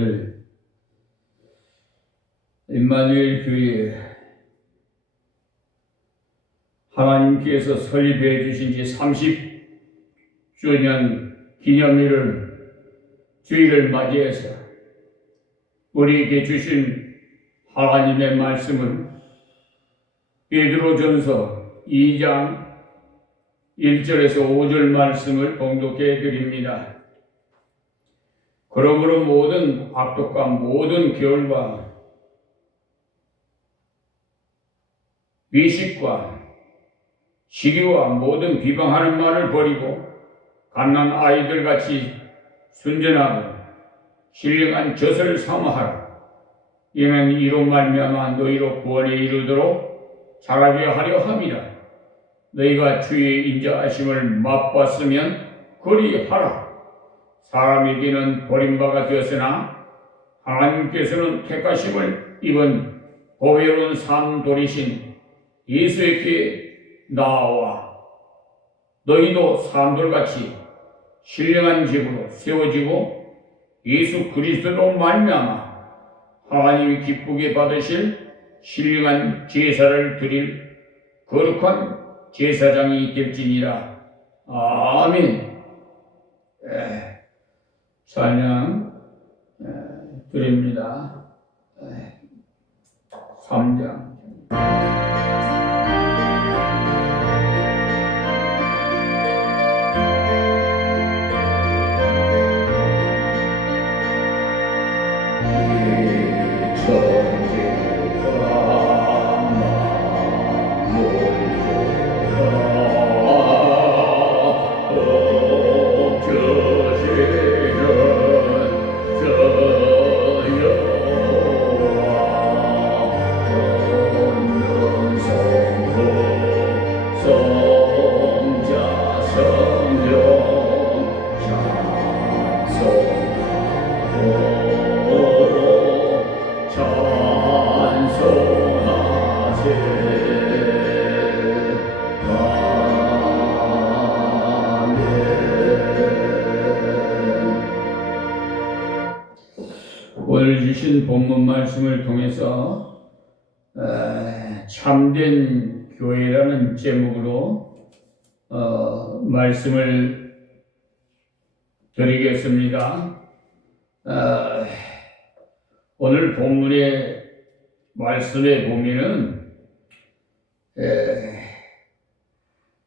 오늘 임마누엘 교회 하나님께서 설립해 주신 지 30주년 기념일을 주일을 맞이해서 우리에게 주신 하나님의 말씀은 베드로전서 2장 1절에서 5절 말씀을 봉독해 드립니다. 그러므로 모든 악독과 모든 결과 미식과 시기와 모든 비방하는 말을 버리고 갓난 아이들같이 순전하고 신령한 젖을 삼아하라. 이는 이로 말미암아 너희로 구원에 이르도록 자라게 하려 함이라. 너희가 주의 인자하심을 맛봤으면 그리하라. 사람에게는 버림바가 되었으나 하나님께서는 택하심을 입은 보배로운 산돌이신 예수에게 나와 너희도 산돌같이 신령한 집으로 세워지고 예수 그리스도로 말미암아 하나님이 기쁘게 받으실 신령한 제사를 드릴 거룩한 제사장이 될지니라. 아멘. 찬양 드립니다. 3장. 오늘 주신 본문 말씀을 통해서 참된 교회라는 제목으로 말씀을 드리겠습니다. 오늘 본문의 말씀에 보면은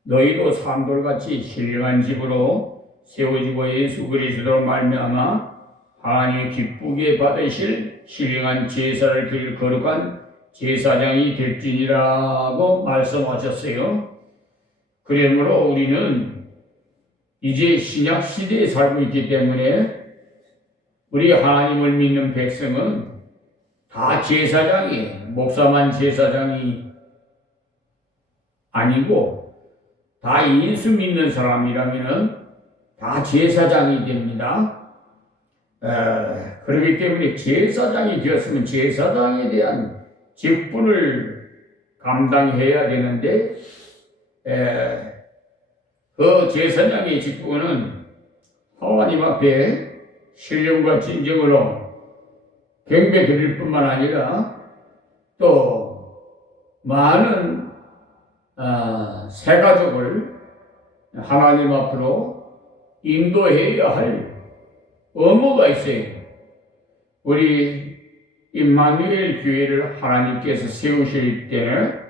너희도 산돌같이 신령한 집으로 세워지고 예수 그리스도로 말미암아 하나님이 기쁘게 받으실 신령한 제사를 드릴 거룩한 제사장이 될지니라고 말씀하셨어요. 그러므로 우리는 이제 신약 시대에 살고 있기 때문에 우리 하나님을 믿는 백성은 다 제사장이, 목사만 제사장이 아니고 다 예수 믿는 사람이라면 다 제사장이 됩니다. 그렇기 때문에 제사장이 되었으면 제사장에 대한 직분을 감당해야 되는데 그 제사장의 직분은 하나님 앞에 신령과 진정으로 경배 드릴 뿐만 아니라 또 많은 새 가족을 하나님 앞으로 인도해야 할 의무가 있어요. 우리 임마누엘 교회를 하나님께서 세우실 때는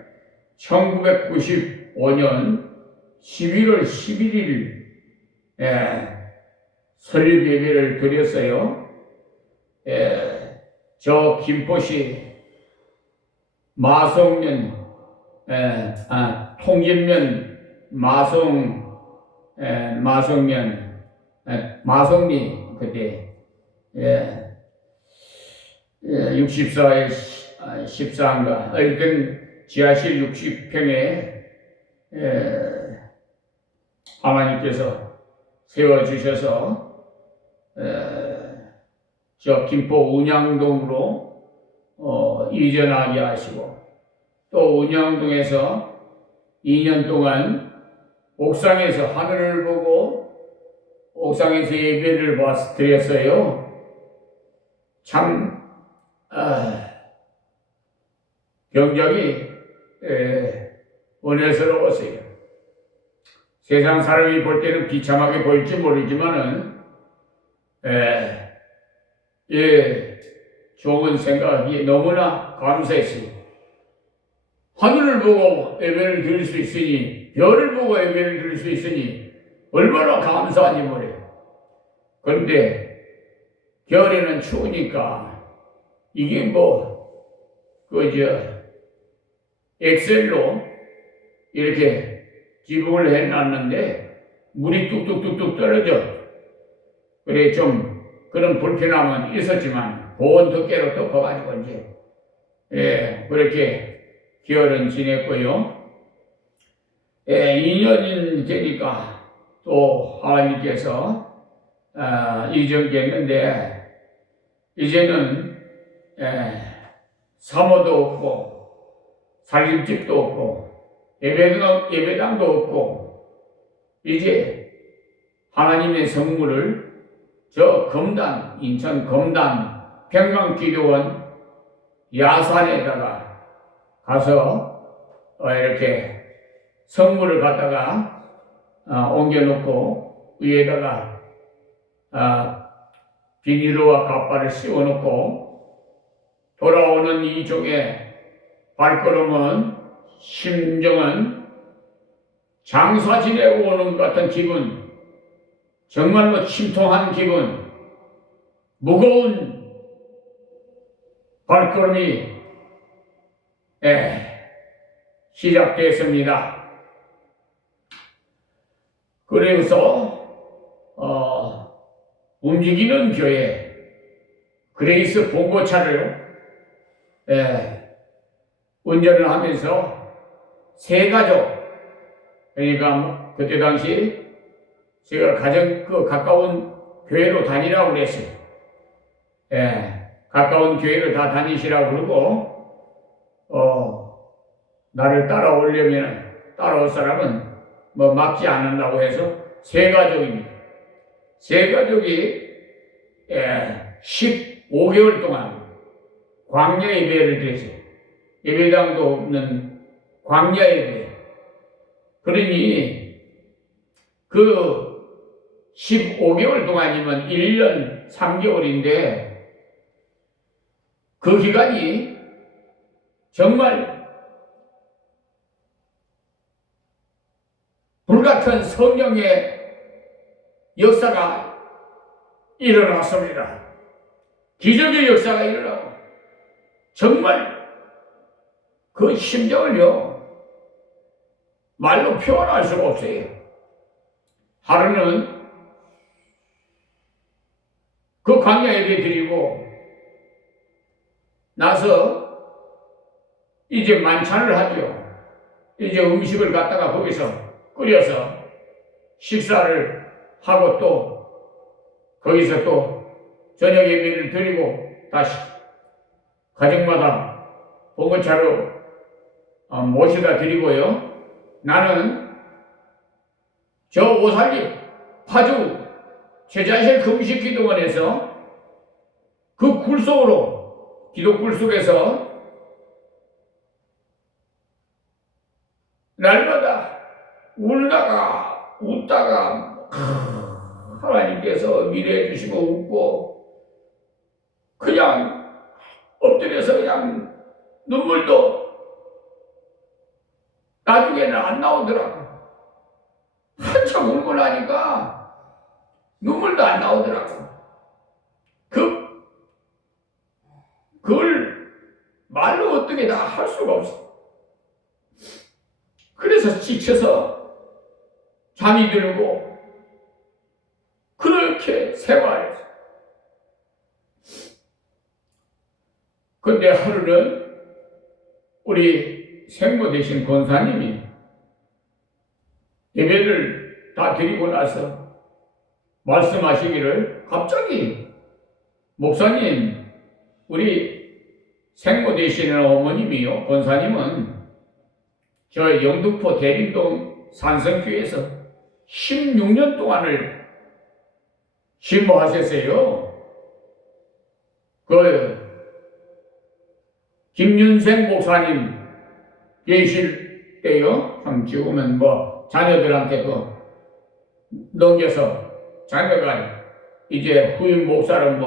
1995년 11월 11일 설립 예배를 드렸어요. 저 김포시 마성면 통진면 마성리 그때 64에 14인가 어쨌든 지하실 60평에 하나님께서 세워주셔서 저 김포 운양동으로 이전하게 하시고 또 운양동에서 2년 동안 옥상에서 하늘을 보고 옥상에서 예배를 드렸어요. 참 굉장히 은혜스러웠어요. 세상 사람이 볼 때는 비참하게 보일지 모르지만은 좋은 생각이 너무나 감사했어요. 하늘을 보고 예배를 드릴 수 있으니, 별을 보고 예배를 드릴 수 있으니 얼마나 감사한지 모르요. 그런데 겨울에는 추우니까 이게 엑셀로 이렇게 지붕을 해놨는데 물이 뚝뚝뚝뚝 떨어져. 그래 좀 그런 불편함은 있었지만 보온 덮개로 덮어가지고 이제 그렇게 겨울은 지냈고요. 2년이 되니까 또 하나님께서 이전했는데 이제는 사모도 없고 살림집도 없고 예배당도 없고 이제 하나님의 성물을 저 검단, 인천 검단 평강기도원 야산에다가 가서 이렇게 성물을 갖다가 옮겨놓고 위에다가 비닐로와 갑바를 씌워놓고 돌아오는 이 종의 발걸음은 심정은 장사 지내고 오는 것 같은 기분, 정말로 침통한 기분, 무거운 발걸음이 시작됐습니다. 그래서 움직이는 교회 그레이스 봉고차를 운전을 하면서 세 가족, 그러니까 그때 당시 제가 가장 가까운 교회로 다니라고 그랬어요. 가까운 교회를 다 다니시라고 그러고 나를 따라오려면 따라올 사람은 막지 않는다고 해서 세 가족입니다. 세 가족이 15개월 동안 광야 예배를 드렸어요. 예배당도 없는 광야 예배. 그러니 그 15개월 동안이면 1년 3개월인데 그 기간이 정말 불같은 성령의 역사가 일어났습니다. 기적의 역사가 일어나고 정말 그 심정을요 말로 표현할 수가 없어요. 하루는 그 광야 예배 드리고 나서 이제 만찬을 하죠. 이제 음식을 갖다가 거기서 끓여서 식사를 하고 또 거기서 또 저녁 예배를 드리고 다시 가정마다 봉고차로 모셔다 드리고요. 나는 저 오살립 파주 제자실 금식기도원에서 그 굴 속으로 기도굴 속에서 날마다 울다가 웃다가 하나님께서 미래해 주시고 웃고 그냥 엎드려서 그냥 눈물도 나중에는 안 나오더라고. 한참 울고 나니까 눈물도 안 나오더라고. 그걸 말로 어떻게 다 할 수가 없어. 그래서 지쳐서 잠이 들고 그렇게 생활했어. 근데 하루는 우리 생모 되신 권사님이 예배를 다 드리고 나서 말씀하시기를 갑자기 목사님, 우리 생모 되시는 어머님이요, 권사님은 저 영등포 대림동 산성교회에서 16년 동안을 신모하셨어요. 그 김윤생 목사님 계실 때요. 참 지금은 뭐 자녀들한테 넘겨서 자녀가 이제 후임 목사를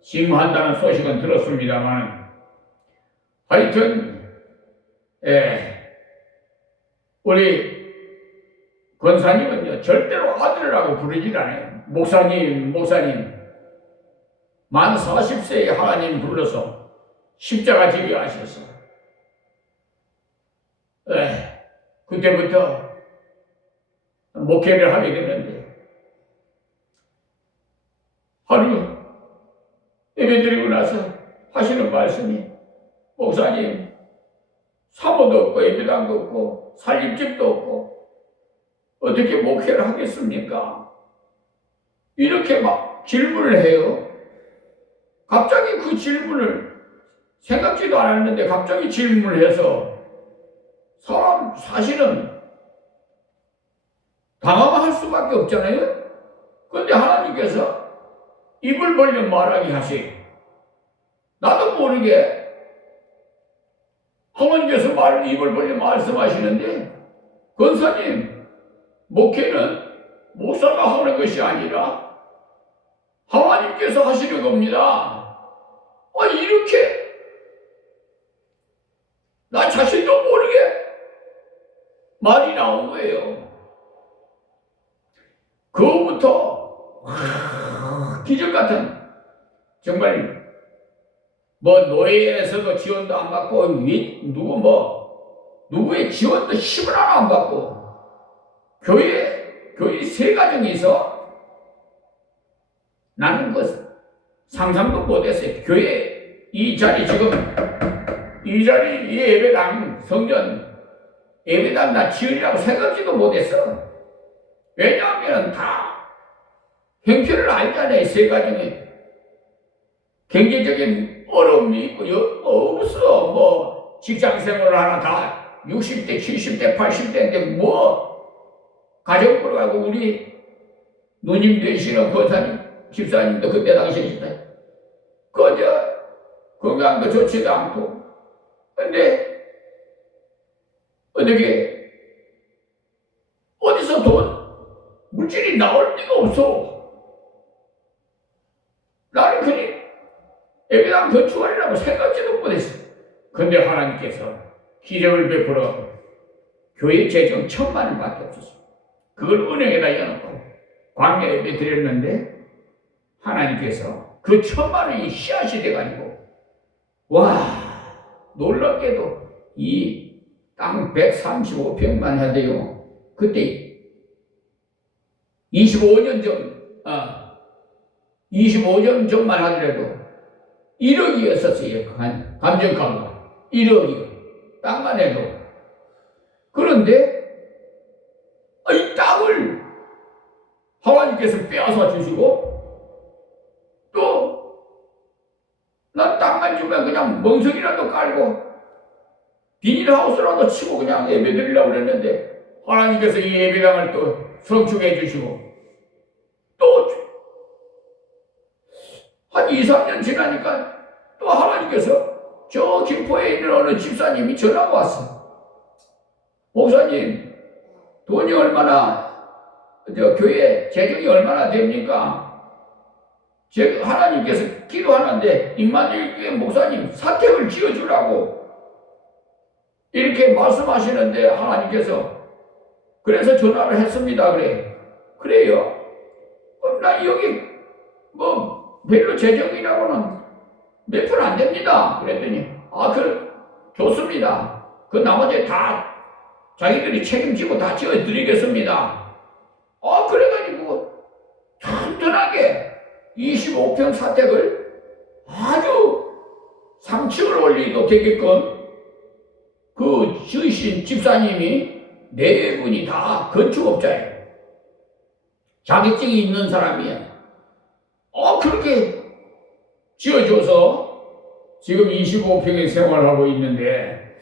심한다는 소식은 들었습니다만, 하여튼 우리 권사님은요 절대로 아들이라고 부르질 않아요. 목사님 만 40세에 하나님 불러서 십자가 지게 하셔서 그때부터 목회를 하게 됐는데, 하루 예배드리고 나서 하시는 말씀이, 목사님 사모도 없고 예배당도 없고 살림집도 없고 어떻게 목회를 하겠습니까? 이렇게 막 질문을 해요. 갑자기 그 질문을 생각지도 않았는데 갑자기 질문을 해서 사람 사실은 당황할 수밖에 없잖아요. 그런데 하나님께서 입을 벌려 말하게 하시. 나도 모르게 하나님께서 입을 벌려 말씀하시는데, 권사님 목회는 목사가 하는 것이 아니라 하나님께서 하시는 겁니다. 이렇게 나 자신도 모르게 말이 나온 거예요. 그거부터 기적 같은, 정말 노예에서도 지원도 안 받고 누구의 지원도 힘을 하나 안 받고 교회 세 가정에서 나는 상상도 못했어요. 교회 이 자리 이 예배당 성전 예배당 나 지으려고 생각지도 못했어. 왜냐하면 다 형편을 알잖아요. 세 가정에 경제적인 어려움이 있고 없어. 직장생활을 하나 다 60대 70대 80대인데 가정부로 가고, 우리 누님 되시는 권사님 집사님도 그때 당시에 있었다. 건강도 좋지도 않고. 근데 어디서 물질이 나올 데가 없어. 나는 그냥 예배당 건축하리라고 생각지도 못했어. 근데 하나님께서 기적을 베풀어 교회 재정 1,000만 원밖에 없었어. 그걸 은행에다 넣어놓고 광야 예배 드렸는데, 하나님께서 그 1,000만 원이 씨앗이 돼가지고, 놀랍게도 이 땅 135평만 해도요, 그때 25년 전만 하더라도 1억이었었어요. 감정가가 1억이요. 땅만 해도. 그런데 이 땅을 하나님께서 빼앗아 주시고, 또 난 땅만 주면 그냥 멍석이라도 깔고 비닐하우스라도 치고 그냥 예배 드리려고 그랬는데, 하나님께서 이 예배당을 또 성축해 주시고, 또 한 2, 3년 지나니까 또 하나님께서 저 김포에 있는 어느 집사님이 전화가 왔어. 목사님, 돈이 얼마나, 교회 재정이 얼마나 됩니까? 하나님께서 기도하는데 임마누엘 교회 목사님 사택을 지어주라고 이렇게 말씀하시는데, 하나님께서 그래서 전화를 했습니다. 그래요? 그럼 나 여기 별로 재정이라고는 몇 푼 안 됩니다. 그랬더니 좋습니다. 그 나머지 다 자기들이 책임지고 다 지어드리겠습니다. 그래가지고 튼튼하게 25평 사택을 아주 3층을 올리도 되게끔 지으신 집사님이 4분이 다 건축업자예요. 자격증이 있는 사람이에요. 그렇게 지어줘서 지금 25평의 생활하고 있는데,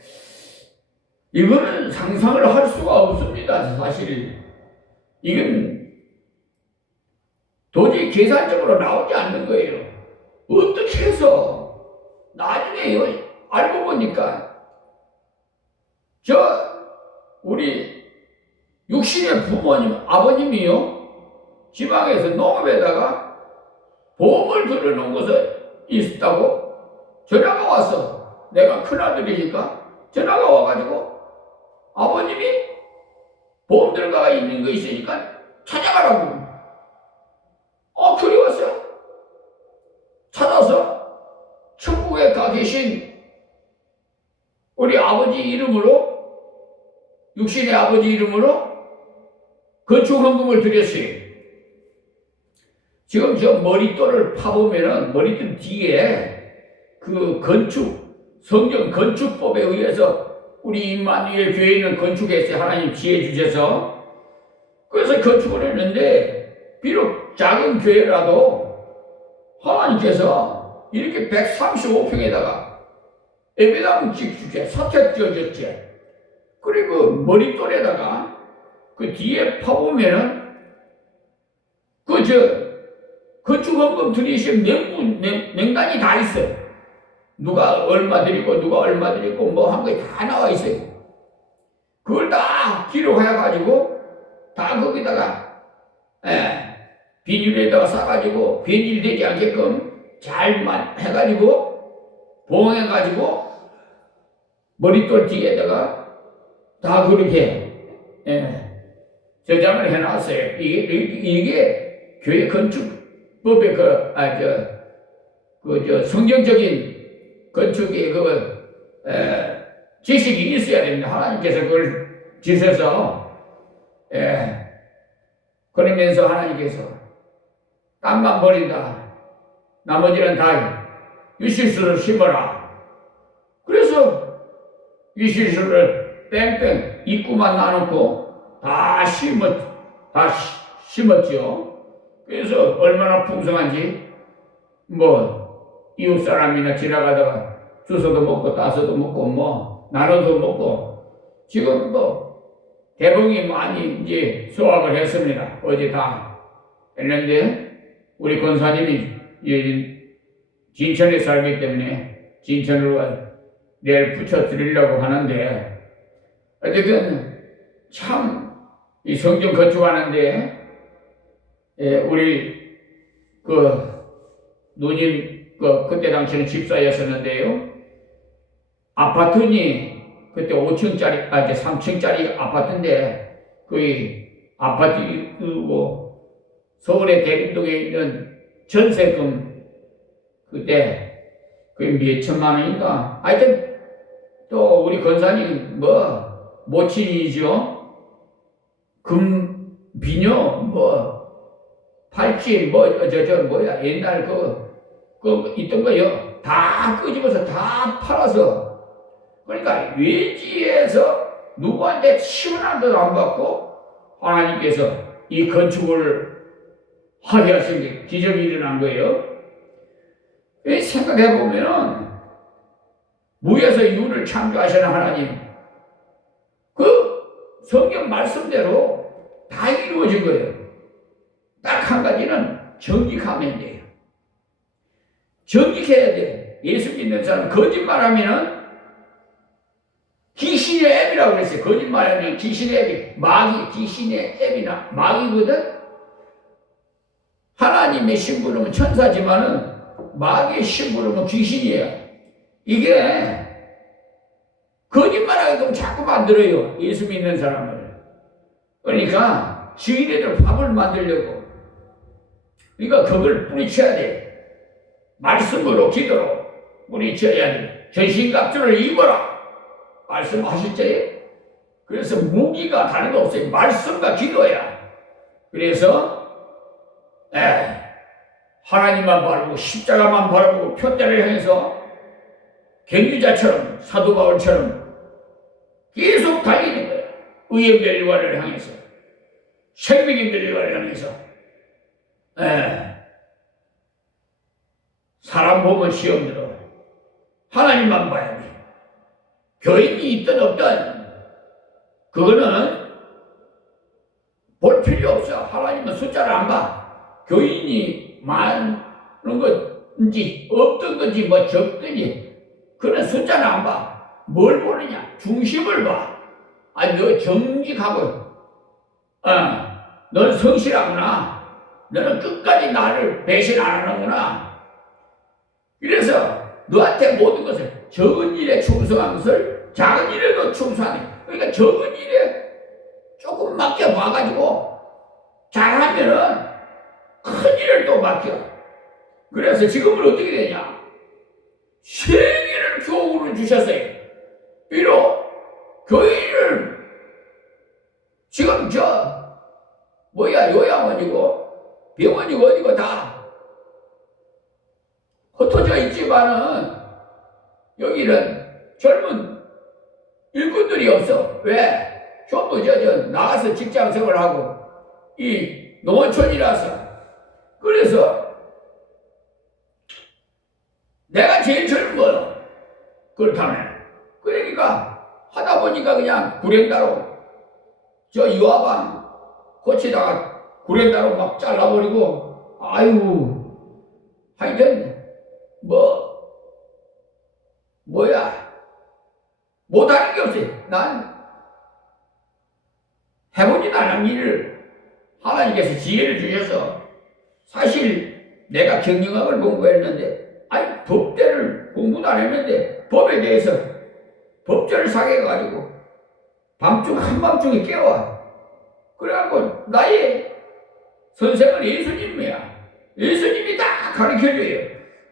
이거는 상상을 할 수가 없습니다. 사실 이건 도저히 계산적으로 나오지 않는 거예요. 어떻게 그렇게 해서 나중에 알고 보니까 우리 육신의 부모님, 아버님이요, 지방에서 농업에다가 보험을 들어놓은 것을 있었다고 전화가 왔어. 내가 큰아들이니까 전화가 와가지고 아버님이 보험 들어가 있는 거 있으니까 찾아가라고. 그리 왔어. 찾아서 천국에 가 계신 우리 아버지 이름으로, 육신의 아버지 이름으로 건축헌금을 드렸어요. 지금 저 머릿돌을 파보면은 머릿돌 뒤에 그 성경 건축법에 의해서 우리 임마누엘 교회는 건축했어요. 하나님 지혜 주셔서. 그래서 건축을 했는데 비록 작은 교회라도 하나님께서 이렇게 135평에다가 예배당 짓주제, 사택 지어줬지. 그리고 머릿돌에다가 그 뒤에 파보면은 건축헌금 드리신 명단이 다 있어요. 누가 얼마 드리고 누가 얼마 드리고 뭐 한 게 다 나와 있어요. 그걸 다 기록해가지고 다 거기다가 비닐에다가 싸가지고 비닐 되지 않게끔 잘만 해가지고 봉해가지고 머릿돌 뒤에다가 다 그렇게 저장을 해놨어요. 이게 교회 건축법의 성경적인 건축의 지식이 있어야 됩니다. 하나님께서 그걸 지셔서 그러면서 하나님께서 땅만 버린다. 나머지는 다 유실수를 심어라. 그래서 유실수를 뺑뺑 입구만 나놓고 다 심었죠. 그래서 얼마나 풍성한지 이웃 사람이나 지나가다가 주워도 먹고 따서도 먹고 나눠도 먹고 지금 대봉이 많이 이제 수확을 했습니다. 어제 다 했는데 우리 권사님이 진천에 살기 때문에 진천으로 내일 붙여드리려고 하는데 어쨌든 참 이 성경 건축하는데 우리 누님 그때 당시는 집사였었는데요. 아파트니 그때 5층짜리, 이제 3층짜리 아파트인데 아파트고 서울의 대림동에 있는 전세금 그때 몇천만 원인가. 하여튼 또 우리 권사님 모친이죠. 비녀 팔찌 옛날 있던 거요. 다 끄집어서 다 팔아서. 그러니까 외지에서 누구한테 시원한데도 안 받고 하나님께서 이 건축을 하게 하신 게 기적이 일어난 거예요. 생각해 보면은 무에서 유를 창조하시는 하나님, 성경 말씀대로 다 이루어진 거예요. 딱 한 가지는 정직하면 돼요. 정직해야 돼. 예수 믿는 사람 거짓말하면은 귀신의 앱이라고 그랬어요. 거짓말하면 귀신의 앱이 귀신의 앱이나 마귀거든. 하나님의 심부름은 천사지만은 마귀의 심부름은 귀신이에요. 이게 거짓말하게끔 자꾸 만들어요. 예수 믿는 사람을. 그러니까 지인애들 밥을 만들려고. 그러니까 그걸 뿌리쳐야 돼. 말씀으로 기도로 뿌리쳐야 돼. 전신갑주를 입어라. 말씀하실때. 그래서 무기가 다른 거 없어요. 말씀과 기도야. 그래서 하나님만 바라보고 십자가만 바라보고 표대를 향해서 경유자처럼 사도 바울처럼 계속 달리는 거예요. 의의 멸류관을 향해서, 생명의 멸류관을 향해서. 사람 보면 시험 들어. 하나님만 봐야 돼. 교인이 있든 없든 그거는 볼 필요 없어. 하나님은 숫자를 안 봐. 교인이 많은 것 건지 없던 건지 뭐 적든지 그런 숫자는 안 봐. 뭘 보느냐? 중심을 봐. 아니 너 정직하고 넌 성실하구나. 너는 끝까지 나를 배신 안 하는구나. 그래서 너한테 모든 것을 적은 일에 충성한 것을 작은 일에도 충성하네. 그러니까 적은 일에 조금 맡겨봐가지고 잘하면은 큰 일을 또 맡겨. 그래서 지금은 어떻게 되냐? 세계를 교훈을 주셨어요. 비록 교회를 지금 요양원이고 병원이고 어디고 다 흩어져 있지만은 여기는 젊은 일꾼들이 없어. 왜? 전부 나가서 직장 생활하고 이 농어촌이라서. 그래서 내가 제일 젊어요. 그렇다면. 그러니까 하다 보니까 그냥 구랭다로 유화방 고치다가 구랭다로 막 잘라버리고 아유 하여튼 못하는 게 없어요. 난 해보지도 않은 일을 하나님께서 지혜를 주셔서 사실 내가 경영학을 공부했는데 법대를 공부도 안 했는데 법에 대해서 법전을 사귀어가지고 한밤중에 깨워. 그래갖고 나의 선생은 예수님이야. 예수님이 다 가르쳐줘요.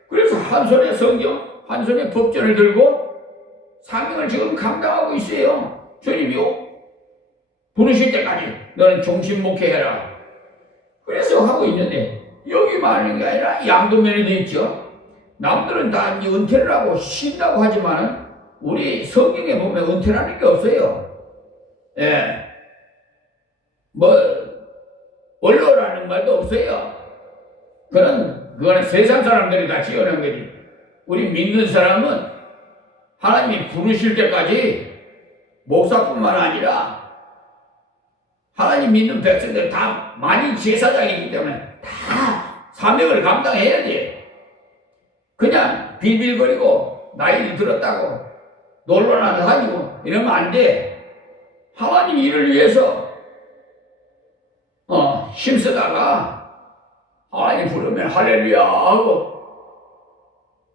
그래서 한 손에 성경, 한 손에 법전을 들고 사명을 지금 감당하고 있어요. 주님이요. 부르실 때까지 너는 종신 목회해라. 그래서 하고 있는데 여기만 하는 게 아니라 양도면에도 있죠. 남들은 다 은퇴를 하고 쉰다고 하지만 우리 성경에 보면 은퇴라는 게 없어요. 예. 원로라는 말도 없어요. 그거는 세상 사람들이 다 지어낸 거지. 우리 믿는 사람은 하나님이 부르실 때까지 목사뿐만 아니라 하나님 믿는 백성들 다 많이 제사장이기 때문에 다 사명을 감당해야 돼. 그냥 빌빌거리고 나이 들었다고 놀러나 다니고 이러면 안 돼. 하나님 일을 위해서 힘쓰다가 하나님 부르면 할렐루야 하고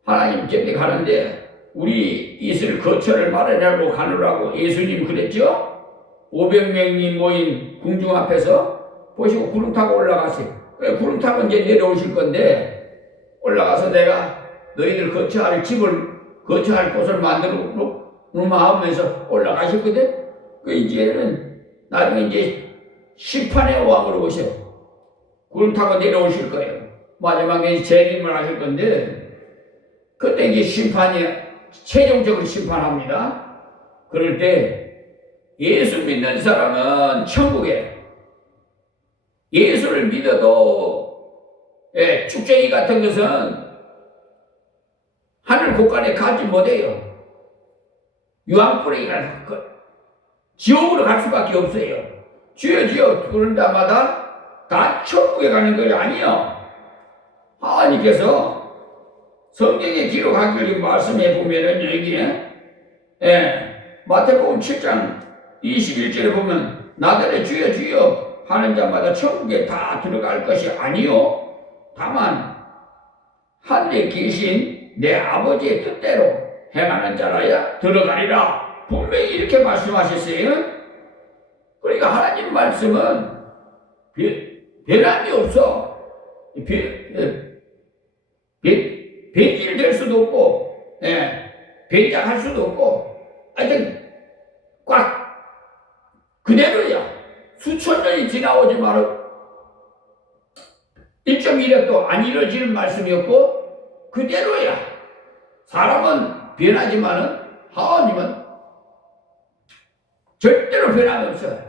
하나님 곁에 가는데 우리 이슬 거처를 마련하고 가느라고 예수님 그랬죠? 500명이 모인 궁중 앞에서 보시고 구름 타고 올라가세요. 구름 타고 이제 내려오실 건데 올라가서 내가 너희들 거처할 곳을 만들어 놓으마 하면서 올라가셨거든? 이제는 나중에 이제 심판의 왕으로 오셔. 구름 타고 내려오실 거예요. 마지막에 재림을 하실 건데 그때 이제 최종적으로 심판합니다. 그럴 때 예수 믿는 사람은 천국에 예수를 믿어도 쭉쟁이 같은 것은 하늘 곳간에 가지 못해요. 유황불에가 지옥으로 갈 수밖에 없어요. 주여 주여 부른 자마다 다 천국에 가는 것이 아니요. 하나님께서 성경에 기록하기를 말씀해 보면은 여기에 마태복음 7장 21절에 보면 나더러 주여 주여 하는 자마다 천국에 다 들어갈 것이 아니요 다만 하늘에 계신 내 아버지의 뜻대로 행하는 자라야 들어가리라. 분명히 이렇게 말씀하셨어요. 그러니까 하나님 말씀은 변함이 없어. 변질될 수도 없고 변장할 수도 없고 하여튼 꽉 그대로야. 수천 년이 지나오지만 1.1획도 안 이루어지는 말씀이었고 그대로야. 사람은 변하지만은 하나님은 절대로 변함이 없어요.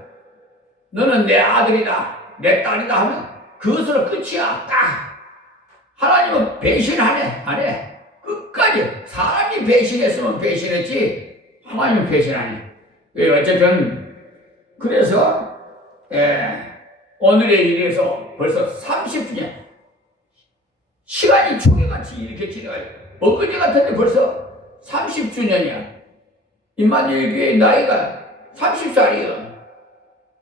너는 내 아들이다, 내 딸이다 하면 그것으로 끝이야. 딱. 하나님은 배신 안 해. 끝까지. 사람이 배신했으면 배신했지 하나님은 배신 안 해. 어쨌든 그래서 오늘의 일에서 벌써 30년 시간이 초기 엉덩이같이 이렇게 지나가요. 엊그제 같은데 벌써 30주년이야. 임마누엘 교회 나이가 30살이야.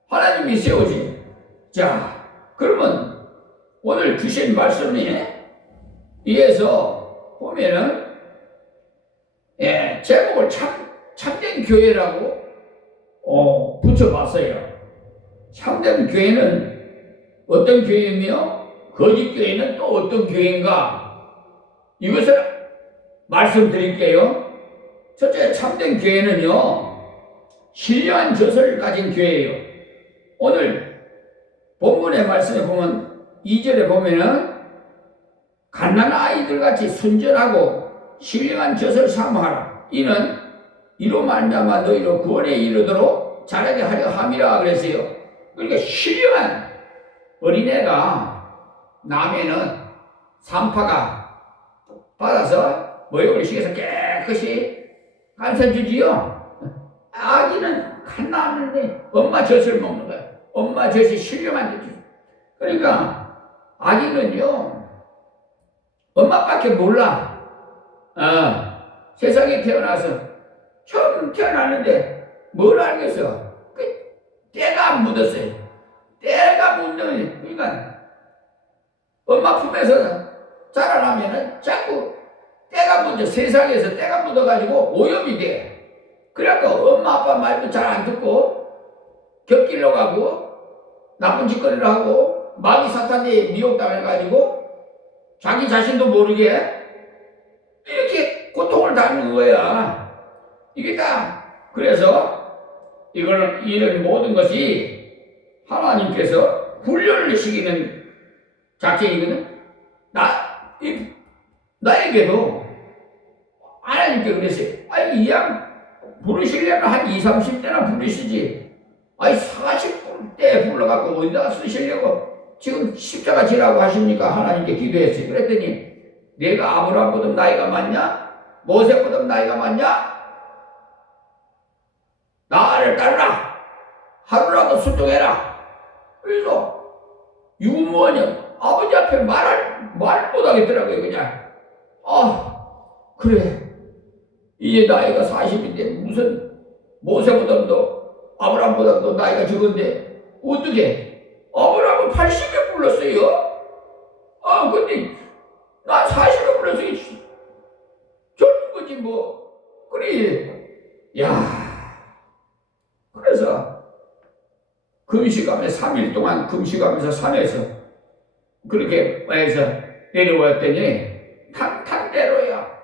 하나님이 세우신. 자, 그러면 오늘 주신 말씀에 의해서 보면은, 제목을 참된 교회라고 붙여봤어요. 참된 교회는 어떤 교회이며 거짓 교회는 또 어떤 교회인가? 이것을 말씀드릴게요. 첫째, 참된 교회는요, 신령한 젖을 가진 교회예요. 오늘 본문의 말씀에 보면 2절에 보면은 갓난 아이들 같이 순전하고 신령한 젖을 사모하라. 이는 이로 말미암아 너희로 구원에 이르도록 자라게 하려 함이라 그랬어요. 그러니까 신령한 어린애가 나면은 산파가 받아서 모욕을 시켜서 깨끗이 감싸주지요. 아기는 갓나는데 엄마 젖을 먹는 거야. 엄마 젖이 신령한 젖이. 그러니까 아기는요, 엄마밖에 몰라. 세상에 태어나서 처음 태어났는데 뭘 알겠어? 때가 묻었어요. 때가 묻는, 그러니까 엄마 품에서 자라나면은 자꾸 때가 묻어, 세상에서 때가 묻어가지고 오염이 돼. 그래갖고 엄마 아빠 말도 잘 안 듣고 곁길로 가고 나쁜 짓거리를 하고 마귀 사탄에 미혹당해가지고 자기 자신도 모르게 이렇게 고통을 당하는 거야. 이게 다 그래서 이런 모든 것이 하나님께서 훈련을 시키는 작전이거든. 나에게도 하나님께 그랬어요. 아니, 이 양 부르시려면 한 20, 30대나 부르시지. 아니, 40대 불러갖고 어디다가 쓰시려고 지금 십자가 지라고 하십니까? 하나님께 기도했어요. 그랬더니 내가 아브라함보다 나이가 많냐? 모세보다 나이가 많냐? 나를 따르라. 하루라도 순종해라. 그래서 유모년 아버지 앞에 말 못하겠더라고요. 그냥 그래, 이제 나이가 40인데 무슨 모세보다도 아브라함보다도 나이가 적은데 어떻게 아브라함은 80에 불렀어요. 근데 나 40에 불렀어요. 젊은 거지 뭐. 그래, 그래서 금식하면서 3일 동안 금식하면서 산에서 그렇게 해서 내려왔더니 탄탄대로야.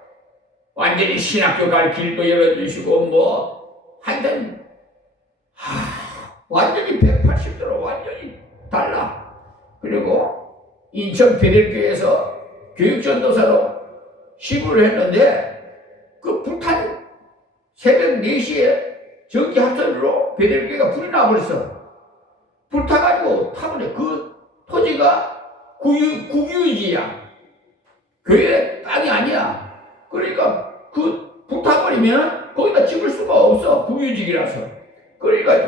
완전히 신학교 갈 길도 열어주시고 하여튼 완전히 180도로 완전히 달라. 그리고 인천 베델교회에서 교육전도사로 시부를 했는데 그 불탄 새벽 4시에 전기 합선으로 베델교회가 불이 나버렸어. 불타가지고 타버려. 그 토지가 국유지야. 교회 땅이 아니야. 그러니까 그 불타버리면 거기다 집을 수가 없어. 국유지기라서. 그러니까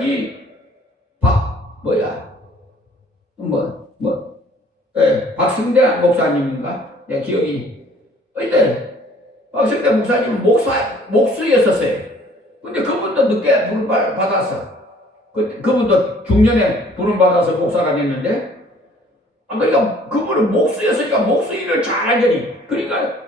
박승대 목사님인가? 내 기억이. 그때 박승대 목사님은 목수였었어요. 근데 그분도 늦게 부름 받았어. 그분도 중년에 부름 받아서 목사가 됐는데, 그러니까 그분은 목수였으니까 목수 일을 잘하더니, 그러니까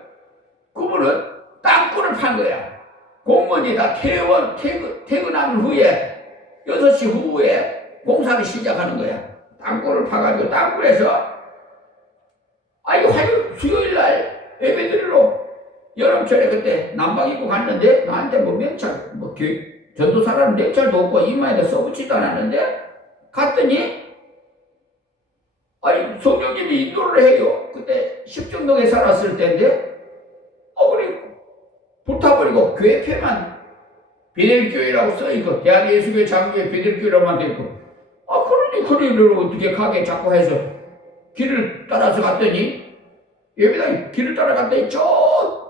그분은 땅굴을 판 거야. 공무원이 다 퇴근한 후에 6시 후에 공사를 시작하는 거야. 땅굴을 파가지고 땅굴에서 수요일날 예배드리러 여름철에 그때 남방 입고 갔는데 나한테 명찰 전도사라는 명찰도 없고 이마에다 써붙지도 않았는데 갔더니 성령님이 인도를 해요. 그때 십정동에 살았을 때인데 그래 불타버리고 교회표만 베델교회라고 써있고 대한예수교회 장교회 베델교회라고만 돼있고 그러니 그리를 어떻게 가게 자꾸 해서 길을 따라서 갔더니 예배당에 길을 따라갔더니 저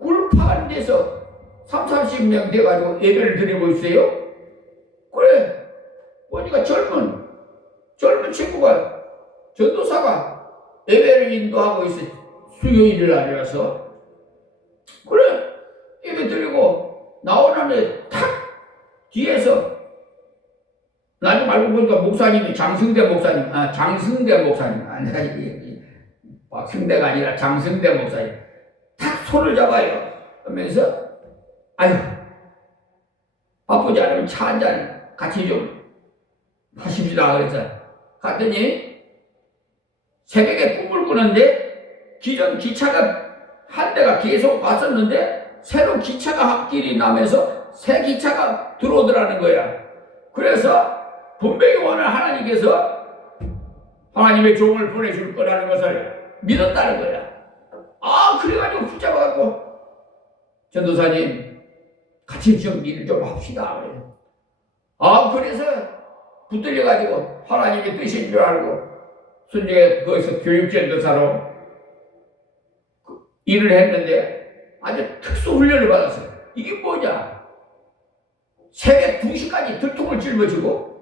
굴파한 데서 30-40명 돼가지고 예배를 드리고 있어요. 그래 보니까 젊은 친구가 전도사가 예배를 인도하고 있어요. 수요일 날이라서 그래 예배 드리고 나오는데 탁 뒤에서 나중에 알고 보니까 목사님이 장승대 목사님, 장승대 목사님, 박승대가 아니라 장승대 목사님 탁 손을 잡아요. 하면서 아유 바쁘지 않으면 차 한잔 같이 좀 하십시다. 그래서 갔더니 새벽에 꿈을 꾸는데 기존 기차가 한 대가 계속 왔었는데 새로 기차가 길이 나면서 새 기차가 들어오더라는 거야. 그래서 분명히 오늘 하나님께서 하나님의 종을 보내줄 거라는 것을 믿었다는 거야. 그래가지고 붙잡아갖고 전도사님 같이 좀 일을 좀 합시다. 그래. 그래서 붙들려가지고 하나님의 뜻인 줄 알고 순종에 거기서 교육전도사로 일을 했는데 아주 특수 훈련을 받았어요. 이게 뭐냐? 새벽 2시까지 들통을 짊어지고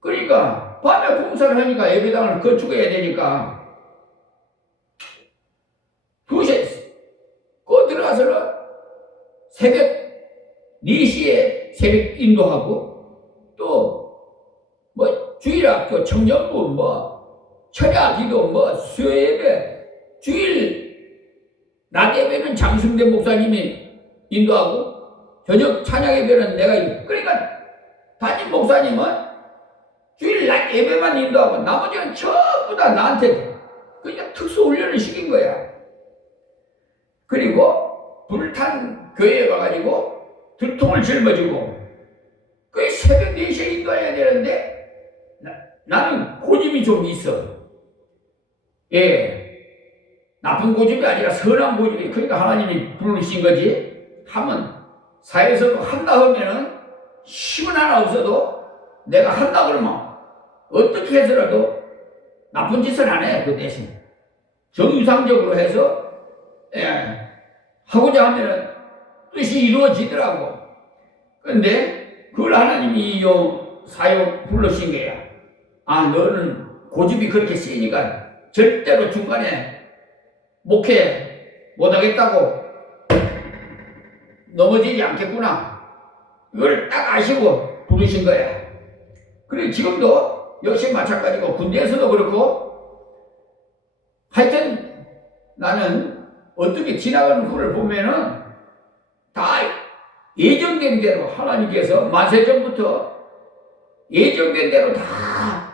그러니까 밤에 공사를 하니까 예배당을 건축해야 되니까 2시에 들어가서는 새벽 4시에 새벽 인도하고 또 뭐 주일학교 청년부 뭐 철야기도 뭐 수요예배 주일 낮 예배는 장승대 목사님이 인도하고 저녁 찬양 예배는 내가 그러니까 담임 목사님은 주일 낮 예배만 인도하고 나머지는 전부 다 나한테 그러니까 특수 훈련을 시킨 거야. 그리고 불탄 교회에 가가지고 들통을 짊어지고 그 새벽 4시에 인도해야 되는데 나는 고집이 좀 있어. 나쁜 고집이 아니라 선한 고집이. 그러니까 하나님이 부르신 거지. 하면 사회에서도 한다 하면은 힘은 하나 없어도 내가 한다 그러면 어떻게 해서라도 나쁜 짓은 안 해. 그 대신 정유상적으로 해서 하고자 하면은 뜻이 이루어지더라고. 그런데 그걸 하나님이 사역 불러신 거야. 너는 고집이 그렇게 세니까 절대로 중간에 목회 못하겠다고 넘어지지 않겠구나. 이걸 딱 아시고 부르신 거야. 그리고 지금도 역시 마찬가지고 군대에서도 그렇고 하여튼 나는 어떻게 지나가는 후를 보면은 다 예정된 대로 하나님께서 만세전부터 예정된 대로 다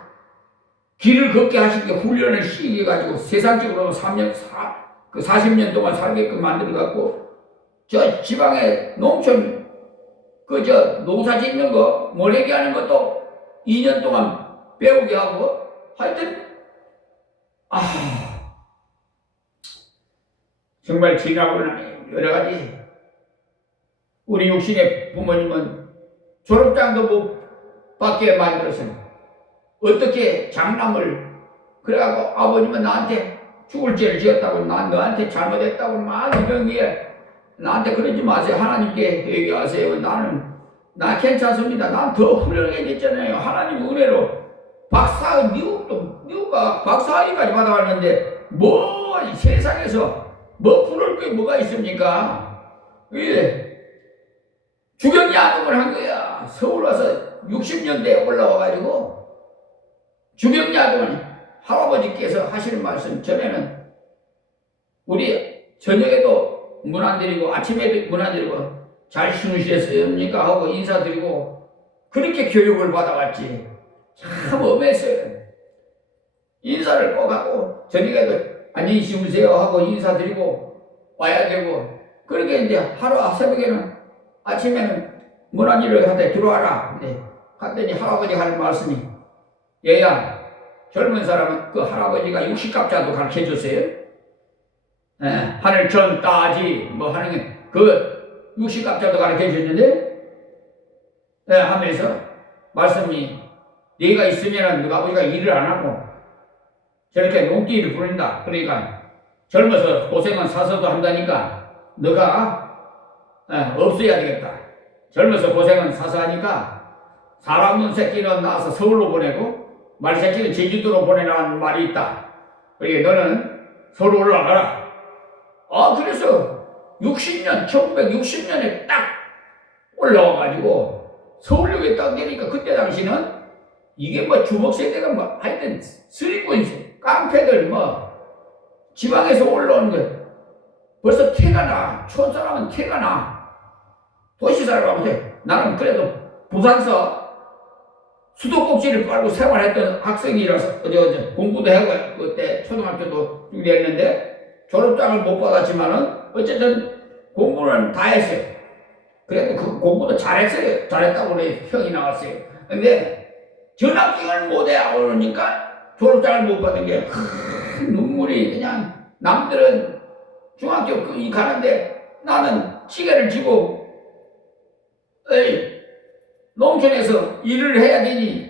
길을 걷게 하신 게 훈련을 시켜가지고 세상적으로 40년 동안 살게끔 만들어갖고 저 지방에 농촌 농사 짓는 거 모내기 하는 것도 2년 동안 배우게 하고 하여튼 정말 지나고 나니 여러 가지 우리 육신의 부모님은 졸업장도 못 받게 만들었어요. 어떻게 장남을 그래갖고 아버님은 나한테 죽을 죄를 지었다고 난 너한테 잘못했다고 막 이런 게 나한테 그러지 마세요. 하나님께 얘기하세요. 나 괜찮습니다. 난 더 훌륭하게 됐잖아요. 하나님 은혜로 미국가 박사학위까지 받아왔는데 뭐 이 세상에서 뭐 부를 게 뭐가 있습니까? 주경야금을 한 거야. 서울 와서 60년대에 올라와가지고 주경야금을 할아버지께서 하시는 말씀 전에는 우리 저녁에도 문 안 드리고 아침에도 문 안 드리고 잘 주무셨습니까 하고 인사드리고 그렇게 교육을 받아왔지. 참 엄했어요. 인사를 꼭 하고 저녁에도 안녕히 주무세요 하고 인사드리고 와야 되고 그렇게 이제 하루 새벽에는 아침에는 문 안 열려 하되 들어와라. 갔더니 할아버지 하는 말씀이 얘야 젊은 사람은 그 할아버지가 60갑자도 가르쳐줬어요. 하늘 전 따지 뭐 하는 그 60갑자도 가르쳐줬는데 하면서 말씀이 네가 있으면 너가 아버지가 일을 안 하고 저렇게 농띠를 부린다. 그러니까 젊어서 고생은 사서도 한다니까 너가 없어야 되겠다. 젊어서 고생은 사서 하니까 사람 없는 새끼는 낳아서 서울로 보내고 말 새끼는 제주도로 보내라는 말이 있다. 그러니까 너는 서울 올라가라. 그래서 1960년에 딱 올라와가지고 서울역에 딱 내리니까 그때 당시는 이게 뭐 주먹세대가 뭐 하여튼 쓰리꾼 깡패들 뭐 지방에서 올라오는 거 벌써 태가 나. 촌사람은 태가 나. 도시사람한테 나는 그래도 부산서 수도꼭지를 빨고 생활했던 학생이라서 공부도 하고 그때 초등학교도 준비했는데 졸업장을 못 받았지만은 어쨌든 공부는 다 했어요. 그래도 그 공부도 잘했어요. 잘했다고 그래 평이 나왔어요. 근데 전학생을 못해 하고 그러니까 졸업장을 못 받은 게 눈물이 그냥 남들은 중학교 가는데 나는 시계를 쥐고 농촌에서 일을 해야 되니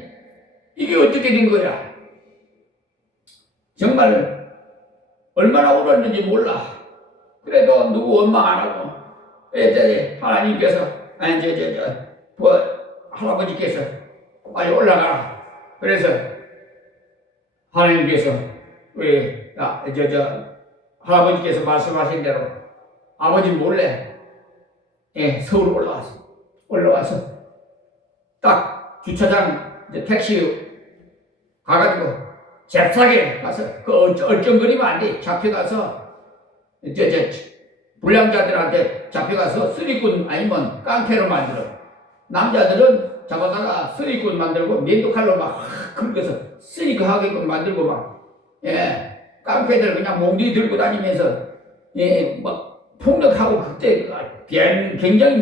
이게 어떻게 된 거야. 정말 얼마나 울었는지 몰라. 그래도 누구 원망 안 하고 하나님께서 할아버지께서 빨리 올라가라. 그래서 하나님께서 우리 할아버지께서 말씀하신 대로 아버지 몰래 서울 올라와서 딱 주차장 택시 가가지고 잽싸게 가서 그 얼쩡거리면 안 돼. 잡혀가서 불량자들한테 잡혀가서 쓰리꾼 아니면 깡패로 만들어. 남자들은 잡아다가 쓰리꾼 만들고 면도칼로 막 긁어서 쓰리꾼 하게끔 만들고 막 깡패들 그냥 몽둥이 들고 다니면서 막 폭력하고 그때 굉장히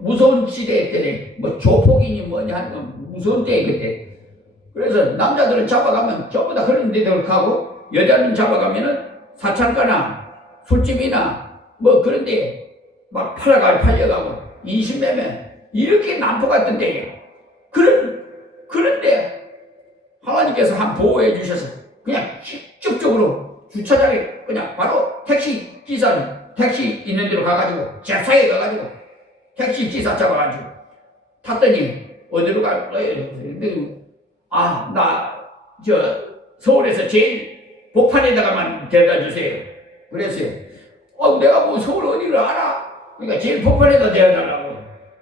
무서운 시대 때네. 뭐 조폭이니 뭐냐 하는 무서운 때 그때. 그래서 남자들은 잡아가면 전부 다 그런 데들 가고 여자는 잡아가면은 사창가나 술집이나 뭐 그런데 막 팔려가고 20매면 이렇게 난포 같은 데예요. 그런데 하나님께서 한 보호해 주셔서 그냥 직접적으로 주차장에 그냥 바로 택시 있는 데로 가가지고 잽싸게 가가지고 택시 기사 잡아가지고 탔더니 어디로 갈 거예요? 나 서울에서 제일 복판에다가만 데려다 주세요. 그랬어요. 내가 뭐 서울 어디를 알아? 그러니까 제일 복판에다 데려달라고.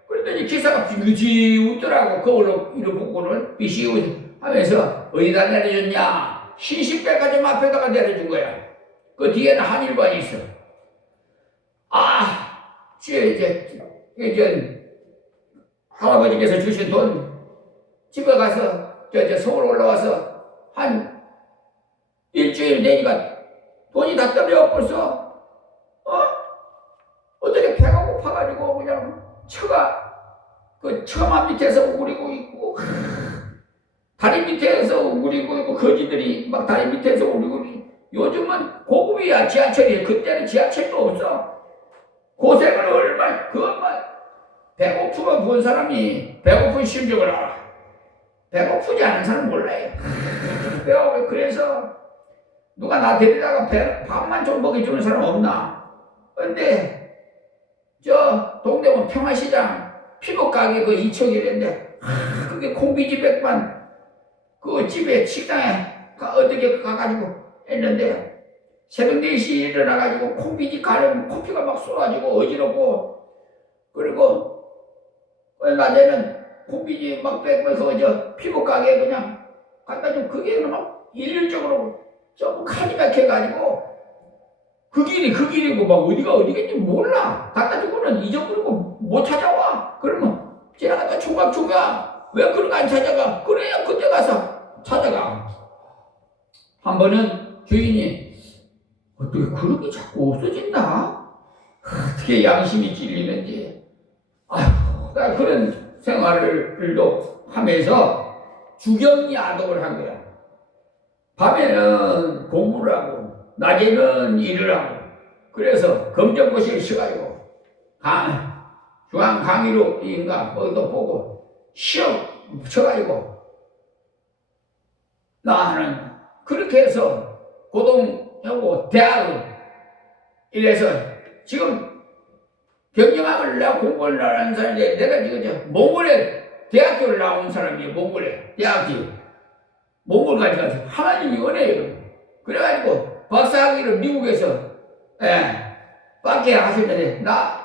그랬더니 기사가 비웃이 웃더라고. 거울로 보고는 비웃이 하면서 어디다 내려줬냐? 신식백화점 앞에다가 내려준 거야. 그 뒤에는 한일관이 있어. 할아버지께서 주신 돈 집에 가서 서울 올라와서 한 일주일 되니까 돈이 다 떨려 벌써. 어떻게 배가 고파가지고 그냥 처마 밑에서 우그리고 있고 다리 밑에서 우그리고 있고 거지들이 막 다리 밑에서 우그리고 있고. 요즘은 고급이야. 지하철이. 그때는 지하철도 없어. 고생을 얼마나 배고프면 본 사람이 배고픈 심정을 알아. 배고프지 않은 사람 몰라요. 그래서 누가 나 데리다가 밥만 좀 먹여주는 사람 없나? 근데 동대문 평화시장 피부가게 그 이쪽이랬는데 그게 콩비지 백반 그 집에 식당에 어떻게 가가지고 했는데 새벽 4시에 일어나가지고 콩비지 가려면 코피가 막 쏟아지고 어지럽고 그리고 낮에는 콩비지 막 빼면서 피부 가게 그냥 갖다 좀 그게 막 일률적으로 전부 칸이 막혀가지고 그 길이고 막 어디겠는지 몰라. 갖다 주고는 잊어버리고 못 찾아와. 그러면 지나가다 총각 왜 그런 거 안 찾아가? 그래야 그때 가서 찾아가. 한 번은 주인이 어떻게 그런 게 자꾸 없어진다? 어떻게 양심이 찔리는지. 나 그런 생활을도 하면서 주경야독을 한 거야. 밤에는 공부를 하고 낮에는 일을 하고 그래서 검정고시를 쳐가지고 중앙 강의로인가 거기도 보고 시험 쳐가지고 나는 그렇게 해서 고등하고 대학을 이래서 지금 경영학을 내가 공부를 하는 사람인데 내가 지금 몽골에 대학교를 나온 사람이에요. 몽골에 대학교 몽골까지 가서 하나님이 은혜예요. 그래가지고 박사학위를 미국에서 받게 하셨는데 나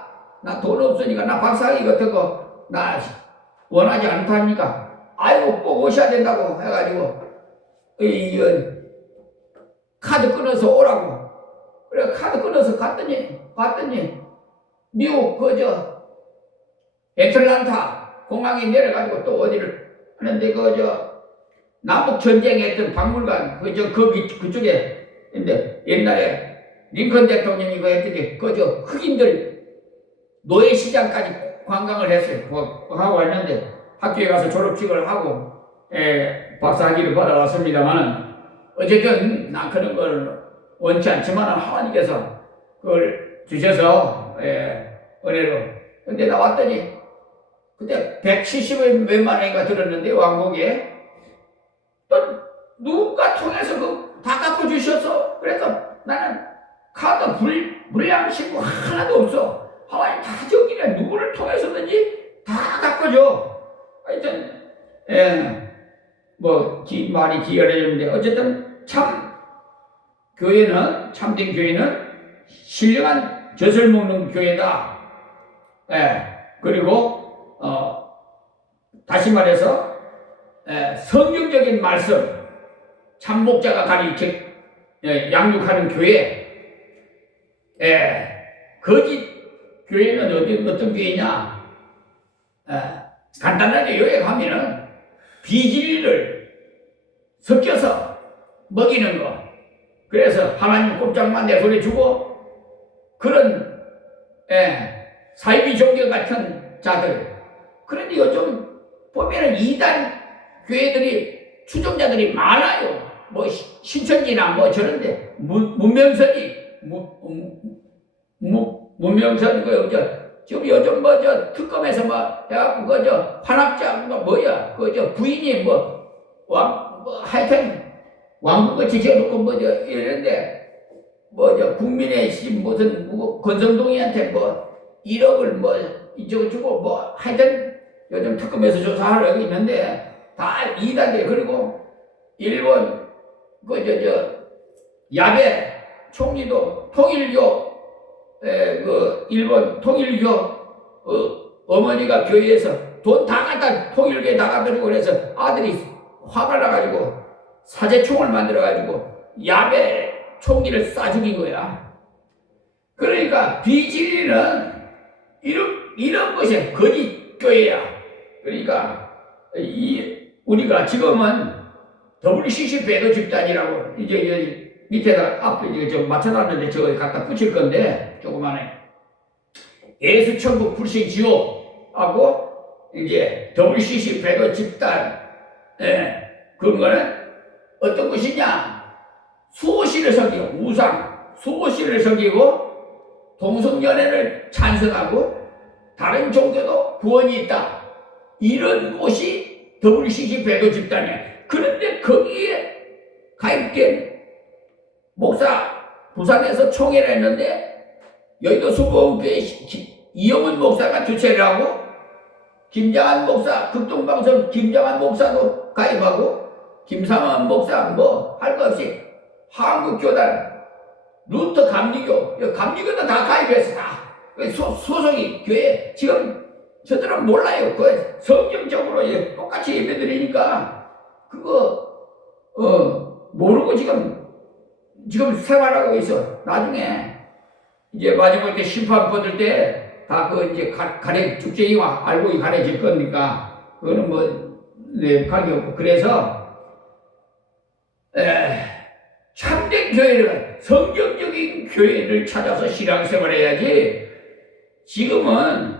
돈 없으니까 나 박사학위 같은 거 나 원하지 않다니까 아이고 꼭 오셔야 된다고 해가지고 이 카드 끊어서 오라고 그래 카드 끊어서 봤더니 미국 그저 애틀란타 공항에 내려가지고 또 어디를 하는데 그저 남북 전쟁했던 박물관 그쪽에 근데 옛날에 링컨 대통령이 그 했더니 그저 흑인들 노예시장까지 관광을 했어요. 하고 왔는데 학교에 가서 졸업식을 하고 박사학위를 받아왔습니다만은 어쨌든 난 그런 걸 원치 않지만 하나님께서 그걸 주셔서 은혜로 근데 나왔더니 그때 170몇 몇만 원인가 들었는데 왕복에 또 누가 통해서 다 갚아주셔서 그래서 나는 카드 불량 신고 하나도 없어. 하와이 다 저기네 누구를 통해서든지 다 갚아줘. 하여튼 말이 기어려졌는데 어쨌든 참된 교회는 신령한 젖을 먹는 교회다. 그리고 다시 말해서 성경적인 말씀 참목자가 양육하는 교회 거짓 교회는 어떤 교회냐 간단하게 요약하면은 비진리를 섞여서 먹이는 거 그래서 하나님 꼼짝만 내보내주고 그런 사이비 종교 같은 자들 그런데 요즘 보면은 이단 교회들이 추종자들이 많아요. 뭐 신천지나 뭐 저런데 문명선이 문명선 지금 요즘 특검에서 해갖고 환학자 뭐야 부인이 하여튼 왕국같이 지어놓고 이러는데 국민의 무슨 권성동이한테 1억을 이쪽을 주고 하여튼 요즘 특검에서 조사하러 있는데 다 이단들 그리고 일본 야베 총리도 통일교 일본 통일교 어머니가 교회에서 돈 다 갖다 통일교에 다 갖다 주고 그래서 아들이 화가 나가지고 사제총을 만들어가지고 야베 총리를 쏴 죽인 거야. 그러니까 비진리는 이런 것이 거짓 교회야. 그러니까 우리가 지금은 WCC 배도 집단이라고 이제 밑에다 앞에 좀 맞춰놨는데 저거 갖다 붙일 건데 조그만해 예수천국 불신지옥하고 이제 WCC 배도 집단 그런 거는 어떤 것이냐 수호신을 섬기고 우상 수호신을 섬기고 동성연애를 찬성하고 다른 종교도 구원이 있다 이런 곳이 WCC 배도 집단이야. 그런데 거기에 가입된 목사 부산에서 총회를 했는데 여의도 수보교회 이영훈 목사가 주최를 하고 김장한 목사 극동방송 김장한 목사도 가입하고 김상원 목사 할 거 없이 한국교단 루터 감리교도 다 가입해서 다 소속이 교회 지금 저들은 몰라요. 그 성경적으로 똑같이 예배드리니까 그거 모르고 지금 생활하고 있어. 나중에 이제 마지막 때 심판 받을 때 다 이제 죽쟁이와 알고 가려질 거니까 그거는 관계 없고 그래서 참된 교회를 성경적인 교회를 찾아서 신앙생활 해야지. 지금은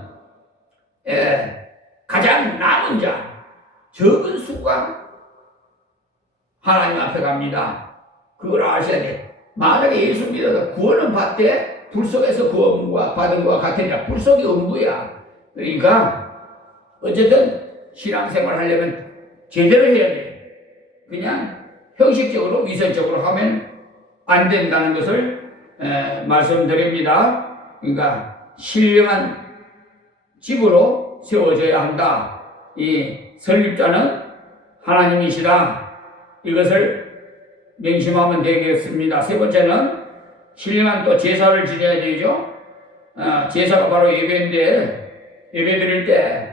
가장 남은 자 적은 수가 하나님 앞에 갑니다. 그걸 아셔야 돼. 만약에 예수 믿어서 구원은 받되 불 속에서 구원과 받은 것과 같으니라. 불 속이 음부야. 그러니까 어쨌든 신앙생활 하려면 제대로 해야 돼. 그냥 형식적으로 위선적으로 하면 안 된다는 것을 말씀드립니다. 그러니까 신령한 집으로 세워져야 한다. 이 설립자는 하나님이시다. 이것을 명심하면 되겠습니다. 세 번째는 신령한 또 제사를 지내야 되죠. 제사가 바로 예배인데, 예배 드릴 때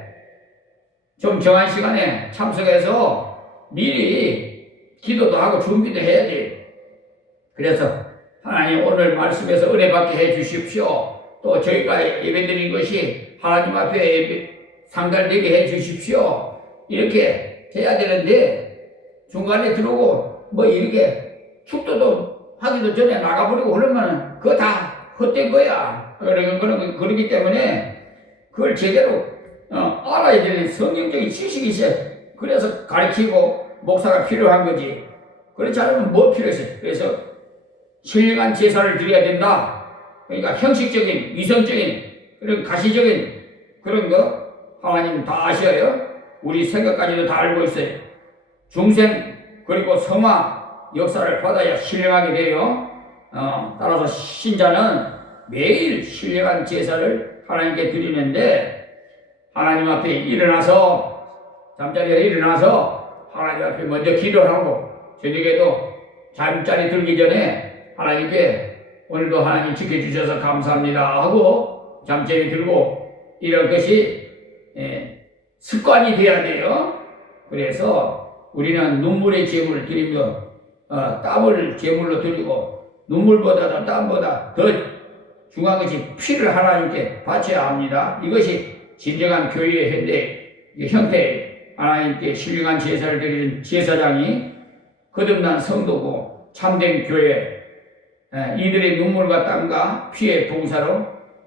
좀 정한 시간에 참석해서 미리 기도도 하고 준비도 해야 돼요. 그래서 하나님 오늘 말씀에서 은혜 받게 해 주십시오. 또 저희가 예배 드린 것이 하나님 앞에 상달되게 해 주십시오. 이렇게 해야 되는데 중간에 들어오고 뭐 이렇게 축도도 하기도 전에 나가버리고 그러면 그거 다 헛된 거야. 그러기 때문에 그걸 제대로 알아야 되는 성경적인 지식이 있어요. 그래서 가르치고 목사가 필요한 거지. 그렇지 않으면 뭐 필요했어요. 그래서 신령한 제사를 드려야 된다. 그러니까 형식적인, 위선적인, 그런 가시적인 그런 거 하나님 다 아셔요. 우리 생각까지도 다 알고 있어요. 중생 그리고 성화 역사를 받아야 신령하게 돼요. 따라서 신자는 매일 신령한 제사를 하나님께 드리는데 하나님 앞에 일어나서 잠자리에 일어나서 하나님 앞에 먼저 기도를 하고 저녁에도 잠자리 들기 전에 하나님께 오늘도 하나님 지켜주셔서 감사합니다 하고 잠자리 들고 이런 것이 습관이 돼야 돼요. 그래서 우리는 눈물의 제물을 드리며 땀을 제물로 드리고 눈물보다도 땀보다 더 중요한 것이 피를 하나님께 바쳐야 합니다. 이것이 진정한 교회의 형태, 하나님께 신령한 제사를 드리는 제사장이 거듭난 성도고 참된 교회, 이들의 눈물과 땀과 피의 봉사로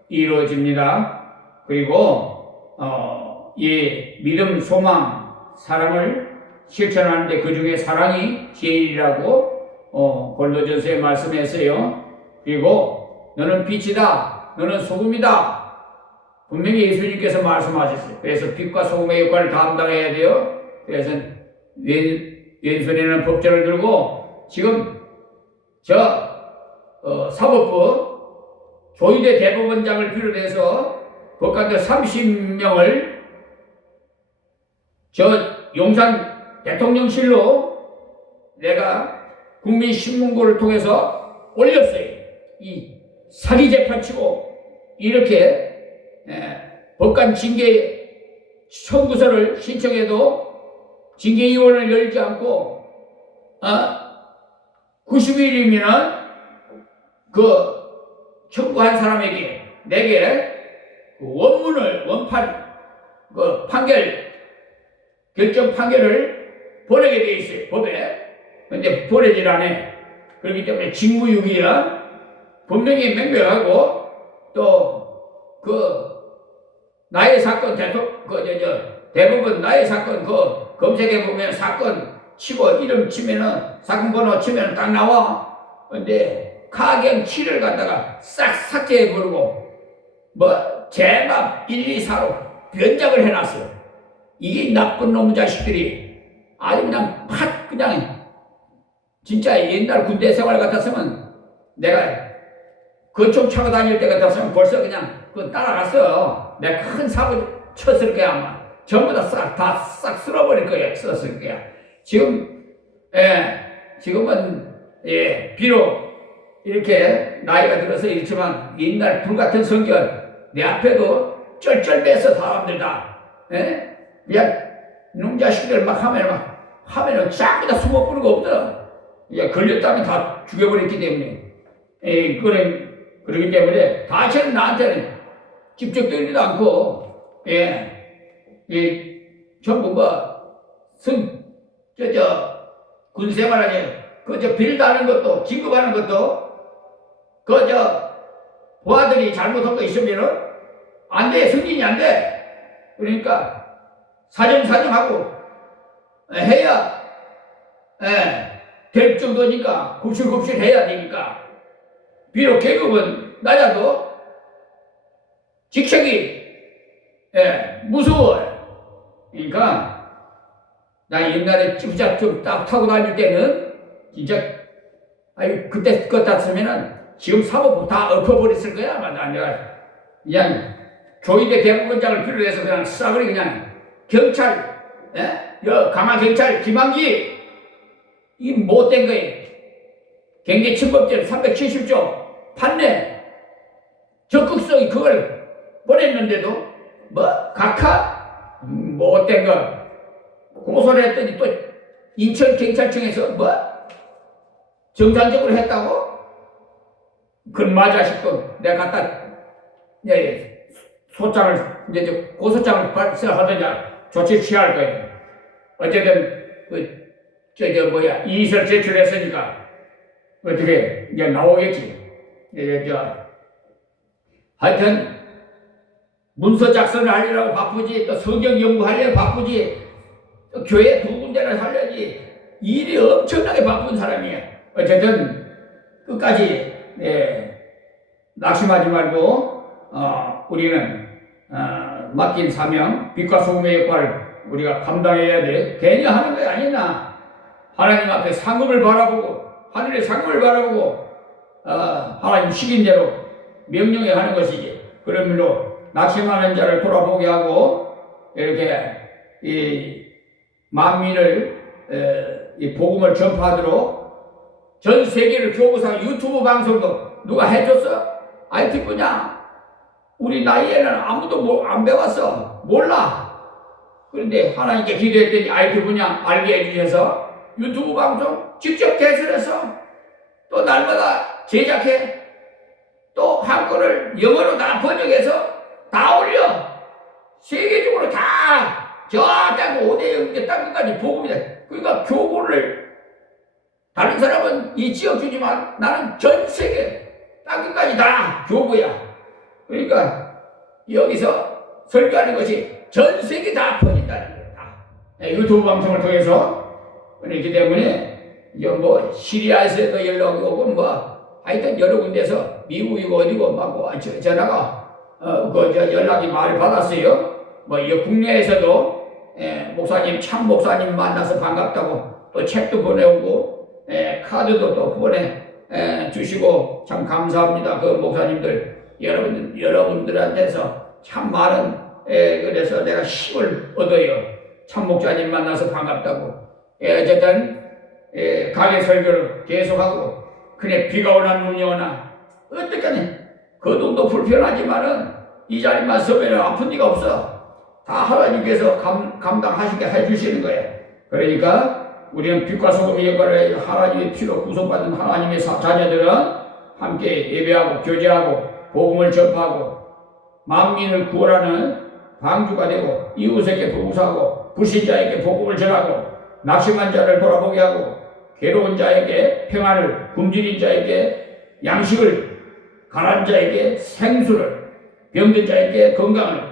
이루어집니다. 그리고 이 믿음, 소망, 사랑을 실천하는데 그 중에 사랑이 제일이라고 골로전서에 말씀했어요. 그리고 너는 빛이다, 너는 소금이다. 분명히 예수님께서 말씀하셨어요. 그래서 빛과 소금의 역할을 감당해야 돼요. 그래서 왼손에는 법전을 들고 지금 사법부 조희대 대법원장을 비롯해서 법관들 30명을 용산 대통령실로 내가 국민신문고를 통해서 올렸어요. 이 사기 재판치고 이렇게 법관 징계 청구서를 신청해도 징계위원을 열지 않고 90일이면 그 청구한 사람에게 내게 원판 결정 판결을 보내게 돼 있어요. 법에. 근데 보내질 않아. 그렇기 때문에 직무유기야. 분명히 명백하고 또 나의 사건 대부분 나의 사건 검색해 보면 사건 치고 이름 치면은 사건 번호 치면은 딱 나와. 근데 가경 7을 갖다가 싹 삭제해 버리고 제밥 1, 2, 4로 변작을 해놨어요. 이게 나쁜 놈 자식들이 아주 그냥 진짜 옛날 군대 생활 같았으면 내가 그총 차고 다닐 때 같았으면 벌써 그냥 따라갔어. 내가 큰 사고 쳤을 거야 아마. 전부 다 싹 쓸어버릴 거야. 썼을 거야. 지금은 비록 이렇게 나이가 들어서 이렇지만 옛날 불같은 성격 내 앞에도 쩔쩔매서 사람들 다 그냥 놈자식들 막 하면은 쫙 다 숨어버리는 거 없더라. 걸렸다면 다 죽여버렸기 때문에 그러기 때문에 다시는 나한테는 직접 들리지도 않고 전부 군생활하니 빌다는 것도 진급하는 것도 부하들이 잘못한 거 있으면은 안 돼. 승진이 안 돼. 그러니까 사정하고 해야 될 정도니까 굽실굽실 해야 되니까 비록 계급은 낮아도 직책이 무서워요. 그러니까 나 옛날에 ጭ부작 좀 타고 다닐 때는 진짜 그때 그것 같으면은 지금 사법부 다 엎어버렸을 거야. 아마 내가 그냥 조희대 대법원장을 필요해서 그냥 싸그리 그냥 경찰 강화경찰 김한기 이 못된 거예요. 경계침범죄 370조 판례 적극성이 그걸 보냈는데도 뭐 각하 뭐 어떤 거 고소를 했더니 또 인천경찰청에서 뭐 정상적으로 했다고? 그건 맞아 싶고 내가 갖다 소장을 이제 고소장을 발설하든지 조치 취할 거예요. 어쨌든 이의서를 제출했으니까 어떻게 이제 나오겠지. 하여튼 문서 작성을 하려고 바쁘지, 또 성경 연구하려고 바쁘지, 또 교회 두 군데를 하려지 일이 엄청나게 바쁜 사람이야. 어쨌든 끝까지 낙심하지 말고 우리는 맡긴 사명, 빛과 소금의 역할을 우리가 감당해야 돼. 괜히 하는 거 아니나 하나님 앞에 상급을 바라보고 하늘의 상급을 바라보고 하나님 시킨 대로 명령해 하는 것이지. 그러므로 낙심하는 자를 돌아보게 하고 이렇게 이 만민을 이 복음을 전파하도록 전 세계를 교부상 유튜브 방송도 누가 해줬어? IT 분야 우리 나이에는 아무도 안 배웠어. 몰라. 그런데 하나님께 기도했더니 IT 분야 알게 해주셔서 유튜브 방송 직접 개설해서 또 날마다 제작해 또 한글을 영어로 다 번역해서 다 올려. 세계적으로 다 저 땅 5대 영계 땅까지 복음이 돼. 그러니까 교구를 다른 사람은 이 지역 주지만 나는 전 세계 땅끝까지 다 교구야. 그러니까 여기서 설교하는 것이 전 세계 다 퍼진다는 거야. 다. 유튜브 방송을 통해서. 그렇기 때문에 이제 뭐 시리아에서도 연락이 오고 뭐 하여튼 여러 군데서 미국이고 어디고 막 전화가 연락이 많이 받았어요. 뭐 이 국내에서도 목사님 참 목사님 만나서 반갑다고 또 책도 보내오고 카드도 또 보내주시고 참 감사합니다. 그 목사님들 여러분들한테서 참 많은 그래서 내가 힘을 얻어요. 참 목사님 만나서 반갑다고. 어쨌든 강의 설교를 계속하고 그네 비가 오나 눈이 오나 어떡하니 거동도 불편하지만은 이 자리만 서면 아픈 데가 없어. 다 하나님께서 감당하시게 해주시는 거예요. 그러니까 우리는 빛과 소금의 역할을 하나님의 피로 구속받은 하나님의 자녀들은 함께 예배하고 교제하고 복음을 전파하고 만민을 구원하는 방주가 되고 이웃에게 봉사하고 불신자에게 복음을 전하고 낙심한 자를 돌아보게 하고 괴로운 자에게 평안을, 굶주린 자에게 양식을, 가난 자에게 생수를, 병든 자에게 건강을,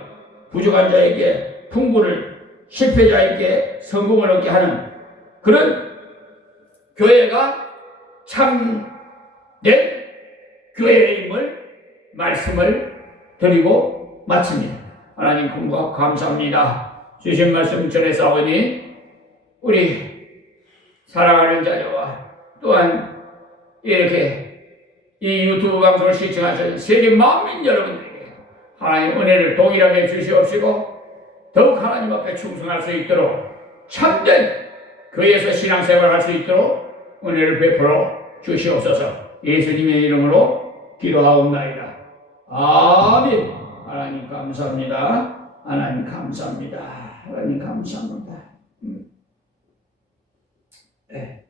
부족한 자에게 풍부를, 실패자에게 성공을 얻게 하는 그런 교회가 참된 교회임을 말씀을 드리고 마칩니다. 하나님 감사합니다. 주신 말씀 전해사오니 우리 사랑하는 자녀와 또한 이렇게 이 유튜브 방송을 시청하시는 세계 만민 여러분들에게 하나님 은혜를 동일하게 주시옵시고 더욱 하나님 앞에 충성할 수 있도록 참된 교회에서 신앙생활을 할 수 있도록 은혜를 베풀어 주시옵소서. 예수님의 이름으로 기도하옵나이다. 아멘. 하나님 감사합니다. 하나님 감사합니다. 하나님 감사합니다. 네.